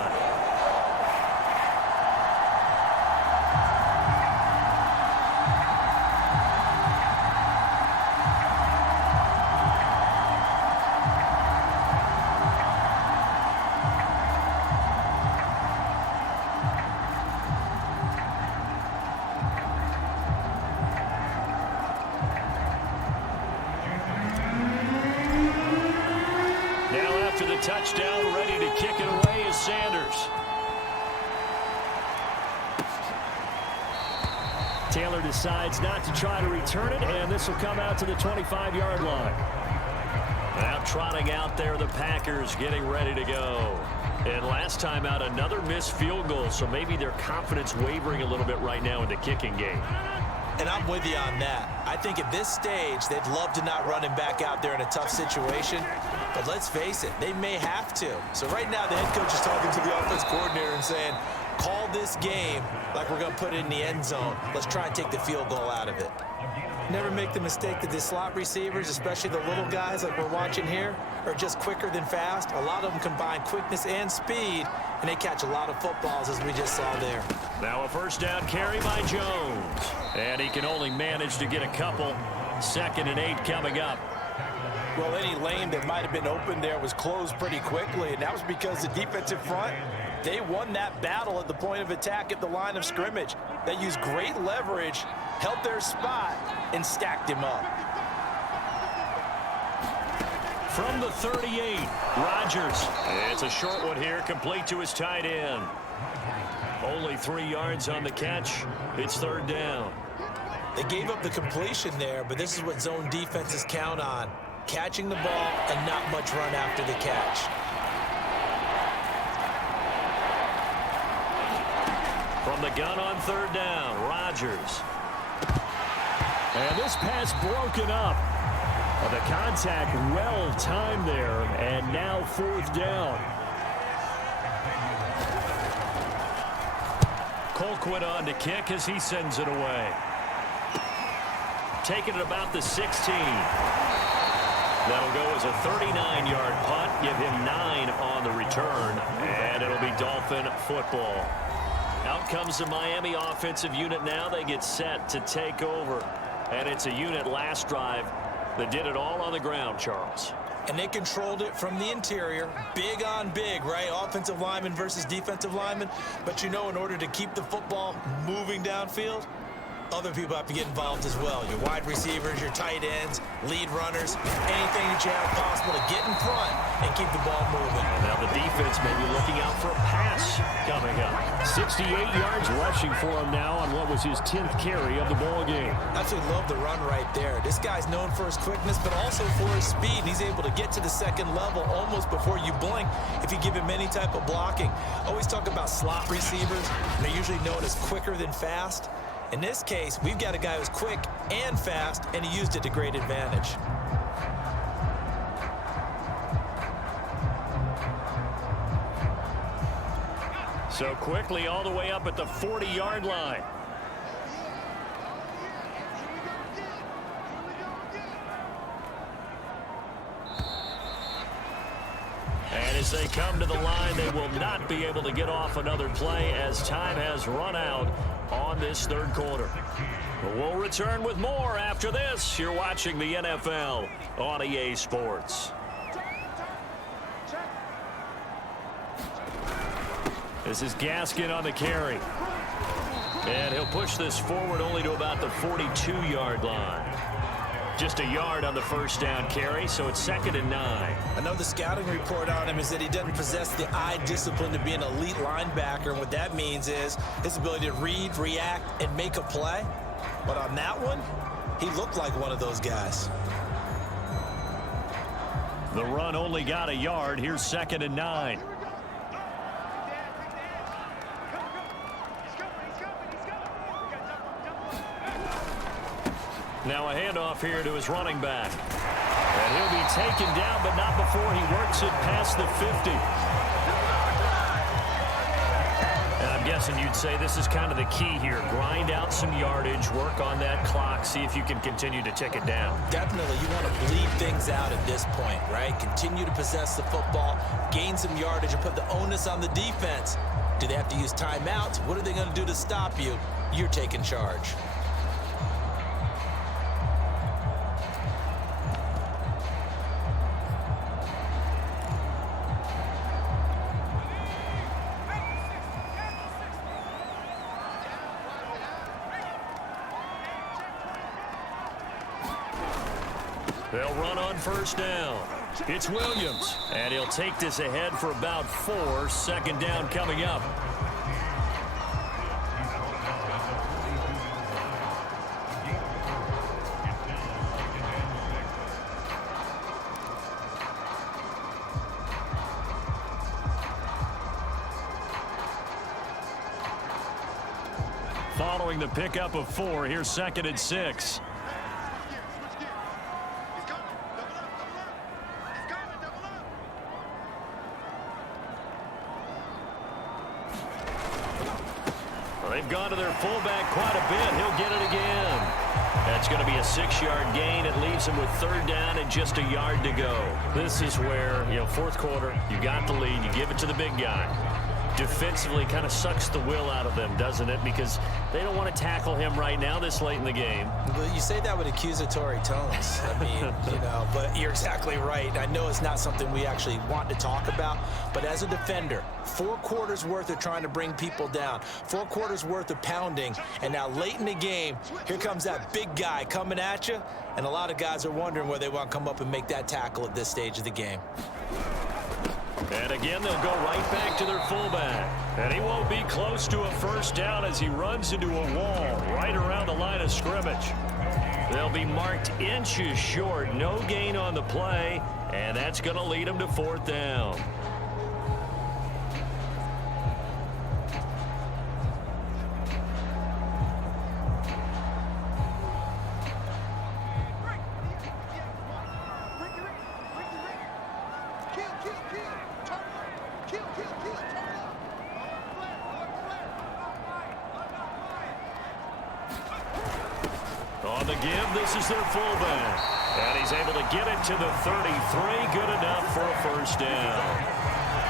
Touchdown, ready to kick it away is Sanders. Taylor decides not to try to return it, and this will come out to the 25-yard line. Now trotting out there, the Packers getting ready to go. And last time out, another missed field goal, so maybe their confidence wavering a little bit right now in the kicking game. And I'm with you on that. I think at this stage, they'd love to not run him back out there in a tough situation. But let's face it, they may have to. So right now, the head coach is talking to the offense coordinator and saying, call this game like we're going to put it in the end zone. Let's try and take the field goal out of it. Never make the mistake that the slot receivers, especially the little guys like we're watching here, are just quicker than fast. A lot of them combine quickness and speed, and they catch a lot of footballs, as we just saw there. Now a first down carry by Jones. And he can only manage to get a couple. 2nd and 8 coming up. Well, any lane that might have been open there was closed pretty quickly, and that was because the defensive front, they won that battle at the point of attack at the line of scrimmage. They used great leverage, held their spot, and stacked him up. From the 38, Rodgers. It's a short one here, complete to his tight end. Only 3 yards on the catch. It's 3rd down. They gave up the completion there, but this is what zone defenses count on. Catching the ball and not much run after the catch. From the gun on 3rd down, Rodgers. And this pass broken up. The contact well timed there, and now 4th down. Colquitt on to kick as he sends it away. Taking it about the 16. That'll go as a 39-yard punt. Give him 9 on the return, and it'll be Dolphin football. Out comes the Miami offensive unit now. They get set to take over, and it's a unit last drive that did it all on the ground, Charles. And they controlled it from the interior. Big on big, right? Offensive lineman versus defensive lineman. But you know, in order to keep the football moving downfield, other people have to get involved as well. Your wide receivers, your tight ends, lead runners, anything that you have possible to get in front and keep the ball moving. And now the defense may be looking out for a pass coming up. 68 yards rushing for him now on what was his 10th carry of the ball game. Absolutely love the run right there. This guy's known for his quickness, but also for his speed. He's able to get to the second level almost before you blink if you give him any type of blocking. Always talk about slot receivers. They're usually known as quicker than fast. In this case, we've got a guy who's quick and fast, and he used it to great advantage. So quickly all the way up at the 40-yard line. And as they come to the line, they will not be able to get off another play as time has run out on this third quarter. We'll return with more after this. You're watching the NFL on EA Sports. This is Gaskin on the carry. And he'll push this forward only to about the 42-yard line. Just a yard on the first down carry, so it's 2nd and 9. I know the scouting report on him is that he doesn't possess the eye discipline to be an elite linebacker, and what that means is his ability to read, react, and make a play. But on that one, he looked like one of those guys. The run only got a yard. Here's 2nd and 9. Now a handoff here to his running back. And he'll be taken down, but not before he works it past the 50. And I'm guessing you'd say this is kind of the key here. Grind out some yardage, work on that clock, see if you can continue to tick it down. Definitely. You want to bleed things out at this point, right? Continue to possess the football, gain some yardage, and put the onus on the defense. Do they have to use timeouts? What are they going to do to stop you? You're taking charge. They'll run on first down. It's Williams. And he'll take this ahead for about 4. 2nd down coming up. Following the pickup of 4, here's 2nd and 6. They've gone to their fullback quite a bit. He'll get it again. That's going to be a 6-yard gain. It leaves him with 3rd down and just a yard to go. This is where, 4th quarter, you got the lead. You give it to the big guy. Defensively kind of sucks the will out of them, doesn't it? Because they don't want to tackle him right now this late in the game. Well, you say that with accusatory tones. I mean, but you're exactly right. I know it's not something we actually want to talk about, but as a defender, 4 quarters worth of trying to bring people down, 4 quarters worth of pounding, and now late in the game, here comes that big guy coming at you, and a lot of guys are wondering where they want to come up and make that tackle at this stage of the game. And again, they'll go right back to their fullback. And he won't be close to a first down as he runs into a wall right around the line of scrimmage. They'll be marked inches short. No gain on the play, and that's going to lead them to 4th down. On the give, this is their fullback. And he's able to get it to the 33. Good enough for a first down.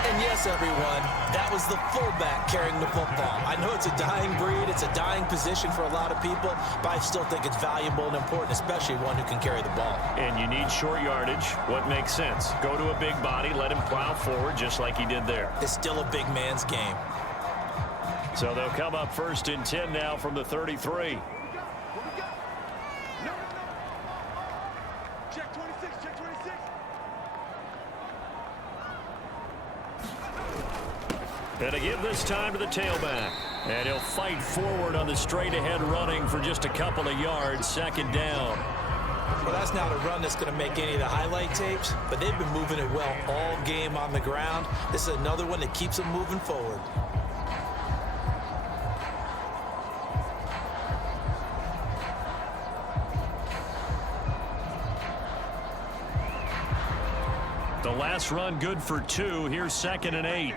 And yes, everyone, that was the fullback carrying the football. I know it's a dying breed. It's a dying position for a lot of people, but I still think it's valuable and important, especially one who can carry the ball. And you need short yardage. What makes sense? Go to a big body, let him plow forward just like he did there. It's still a big man's game. So they'll come up 1st and 10 now from the 33. Check 26, check 26. And to give this time to the tailback. And he'll fight forward on the straight-ahead running for just a couple of yards. 2nd down. Well, that's not a run that's going to make any of the highlight tapes, but they've been moving it well all game on the ground. This is another one that keeps them moving forward. The last run good for 2. Here's 2nd and 8.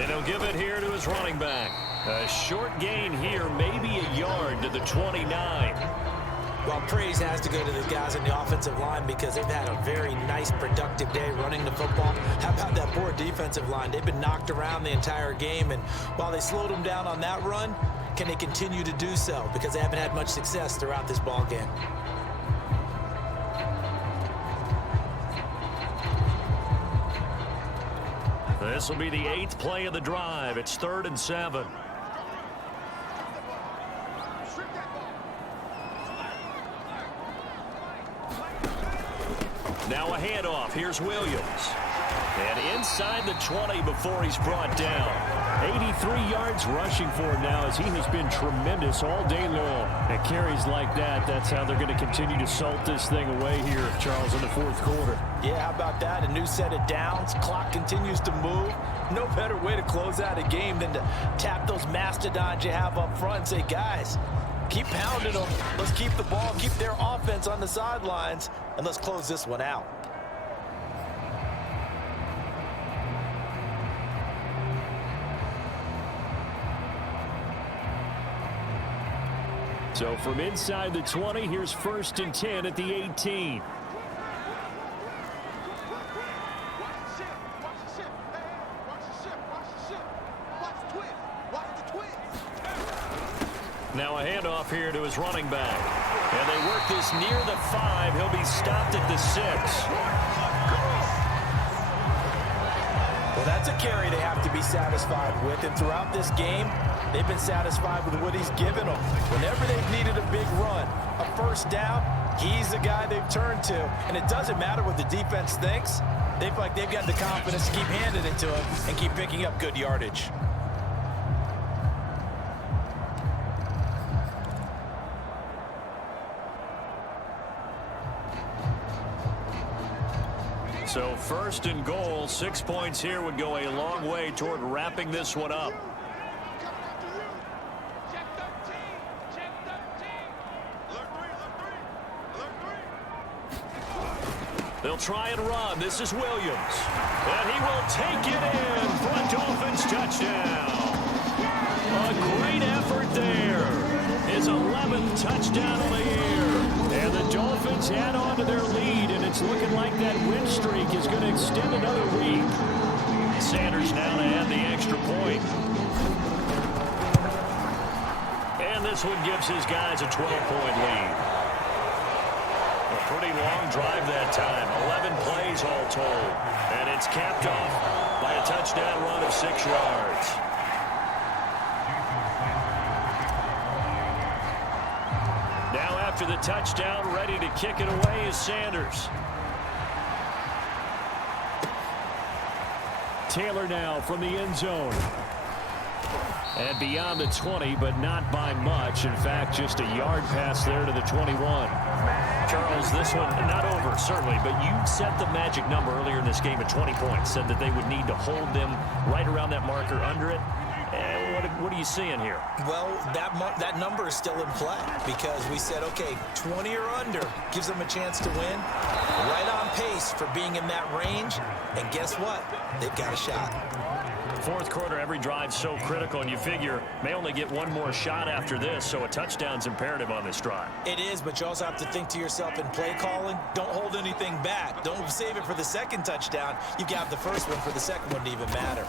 And he'll give it here to his running back. A short gain here, maybe a yard to the 29. Well, praise has to go to the guys on the offensive line because they've had a very nice, productive day running the football. How about that poor defensive line? They've been knocked around the entire game, and while they slowed them down on that run, can they continue to do so? Because they haven't had much success throughout this ball game. This will be the 8th play of the drive. It's 3rd and 7. Now a handoff. Here's Williams. And inside the 20 before he's brought down. 83 yards rushing for him now as he has been tremendous all day long. And carries like that, that's how they're going to continue to salt this thing away here, Charles, in the 4th quarter. Yeah, how about that? A new set of downs. Clock continues to move. No better way to close out a game than to tap those mastodons you have up front and say, guys, keep pounding them. Let's keep the ball, keep their offense on the sidelines, and let's close this one out. So from inside the 20, here's 1st and 10 at the 18. Now a handoff here to his running back. And they work this near the 5. He'll be stopped at the 6. Well, that's a carry they have to be satisfied with. And throughout this game, they've been satisfied with what he's given them. Whenever they've needed a big run, a first down, he's the guy they've turned to. And it doesn't matter what the defense thinks. They feel like they've got the confidence to keep handing it to him and keep picking up good yardage. So 1st and goal, 6 points here would go a long way toward wrapping this one up. They'll try and run. This is Williams. And he will take it in for a Dolphins touchdown. A great effort there. His 11th touchdown on the year. And the Dolphins add on to their lead, and it's looking like that win streak is going to extend another week. Sanders now to add the extra point. And this one gives his guys a 12-point lead. A pretty long drive that time. 11 plays all told. And it's capped off by a touchdown run of 6 yards. Now after the touchdown, ready to kick it away is Sanders. Taylor now from the end zone. And beyond the 20, but not by much. In fact, just a yard pass there to the 21. Charles, this one not over, certainly, but you set the magic number earlier in this game at 20 points. Said that they would need to hold them right around that marker under it. What are you seeing here? Well, that number is still in play because we said, okay, 20 or under gives them a chance to win. Right on pace for being in that range. And guess what? They've got a shot. 4th quarter, every drive so critical, and you figure may only get one more shot after this, so a touchdown's imperative on this drive. It is, but you also have to think to yourself in play calling, don't hold anything back. Don't save it for the second touchdown. You've got the first one for the second one to even matter.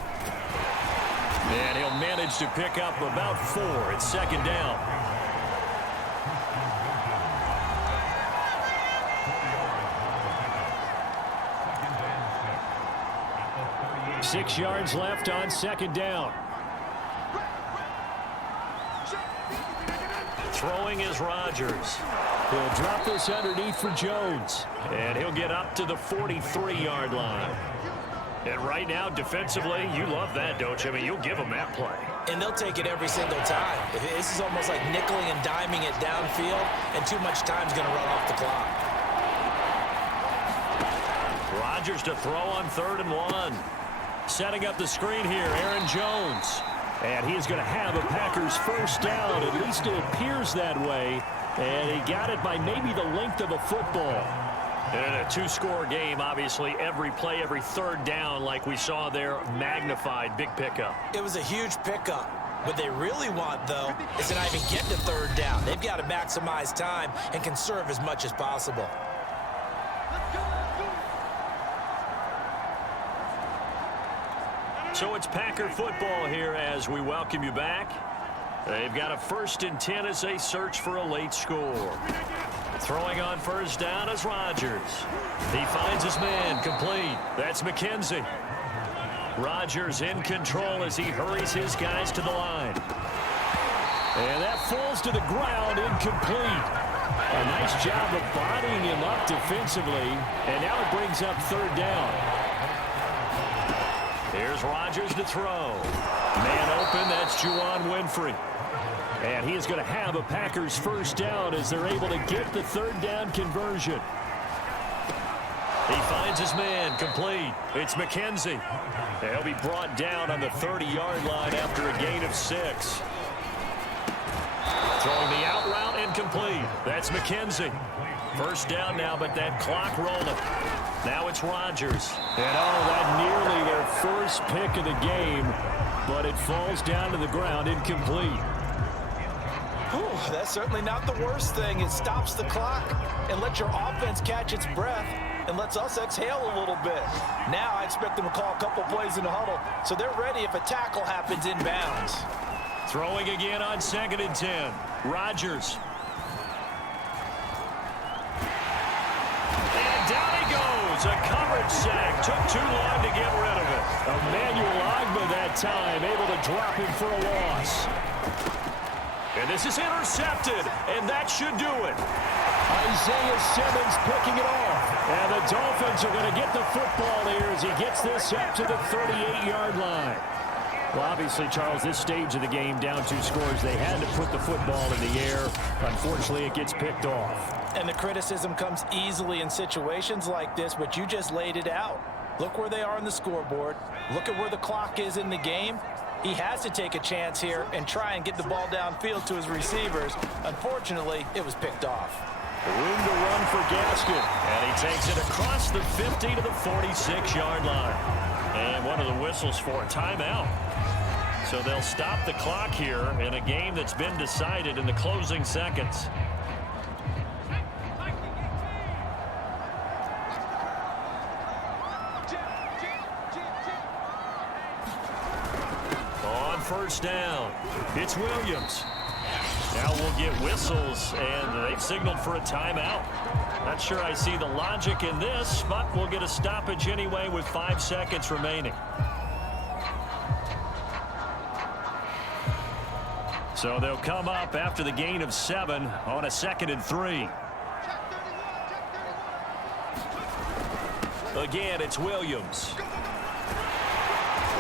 And he'll manage to pick up about 4. It's 2nd down. Six yards left on 2nd down. Throwing is Rodgers. He'll drop this underneath for Jones. And he'll get up to the 43-yard line. And right now, defensively, you love that, don't you? I mean, you'll give them that play. And they'll take it every single time. This is almost like nickeling and diming it downfield, and too much time's going to run off the clock. Rodgers to throw on 3rd and 1. Setting up the screen here, Aaron Jones. And he is going to have a Packers first down. At least it appears that way. And he got it by maybe the length of a football. And in a two-score game, obviously, every play, every third down, like we saw there, magnified, big pickup. It was a huge pickup. What they really want, though, is to not even get to third down. They've got to maximize time and conserve as much as possible. So it's Packer football here as we welcome you back. They've got a 1st and 10 as they search for a late score. Throwing on first down is Rodgers. He finds his man complete. That's McKenzie. Rodgers in control as he hurries his guys to the line. And that falls to the ground, incomplete. A nice job of bodying him up defensively. And now it brings up third down. Here's Rodgers to throw. Man open, that's Juwan Winfrey. And he is going to have a Packers first down as they're able to get the third down conversion. He finds his man complete. It's McKenzie. He'll be brought down on the 30-yard line after a gain of 6. Throwing the out route incomplete. That's McKenzie. First down now, but that clock rolling. Now it's Rodgers. And that nearly their first pick of the game, but it falls down to the ground incomplete. That's certainly not the worst thing. It stops the clock and lets your offense catch its breath and lets us exhale a little bit. Now I expect them to call a couple plays in the huddle, so they're ready if a tackle happens inbounds. Throwing again on 2nd and 10. Rodgers. And down he goes. A coverage sack. Took too long to get rid of it. Emmanuel Ogbah that time able to drop him for a loss. And this is intercepted, and that should do it. Isaiah Simmons picking it off. And the Dolphins are going to get the football here as he gets this up to the 38-yard line. Well, obviously, Charles, this stage of the game, down 2 scores, they had to put the football in the air. Unfortunately, it gets picked off. And the criticism comes easily in situations like this, but you just laid it out. Look where they are on the scoreboard. Look at where the clock is in the game. He has to take a chance here and try and get the ball downfield to his receivers. Unfortunately, it was picked off. Room to run for Gaskin. And he takes it across the 50 to the 46-yard line. And one of the whistles for a timeout. So they'll stop the clock here in a game that's been decided in the closing seconds. First down. It's Williams. Now we'll get whistles, and they've signaled for a timeout. Not sure I see the logic in this, but we'll get a stoppage anyway with 5 seconds remaining. So they'll come up after the gain of 7 on a 2nd and 3. Again, it's Williams.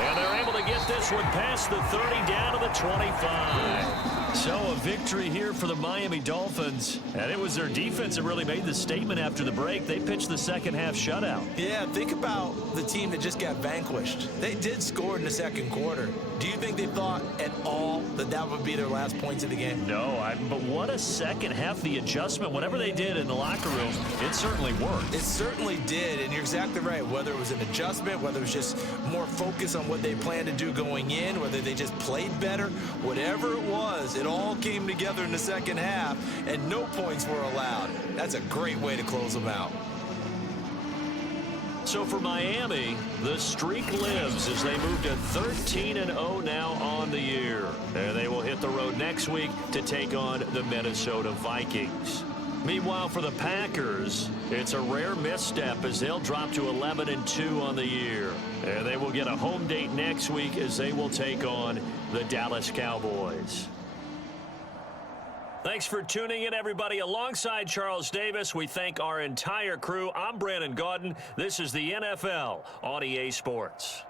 And they're able to get this one past the 30 down to the 25. So a victory here for the Miami Dolphins. And it was their defense that really made the statement after the break. They pitched the second half shutout. Yeah, think about the team that just got vanquished. They did score in the second quarter. Do you think they thought at all that that would be their last points of the game? No, but what a second half. The adjustment, whatever they did in the locker room, it certainly worked. It certainly did, and you're exactly right. Whether it was an adjustment, whether it was just more focus on what they planned to do going in, whether they just played better, whatever it was, it all came together in the second half, and no points were allowed. That's a great way to close them out. So for Miami, the streak lives as they move to 13-0 now on the year. And they will hit the road next week to take on the Minnesota Vikings. Meanwhile, for the Packers, it's a rare misstep as they'll drop to 11-2 on the year. And they will get a home date next week as they will take on the Dallas Cowboys. Thanks for tuning in, everybody. Alongside Charles Davis, we thank our entire crew. I'm Brandon Gaudin. This is the NFL on EA Sports.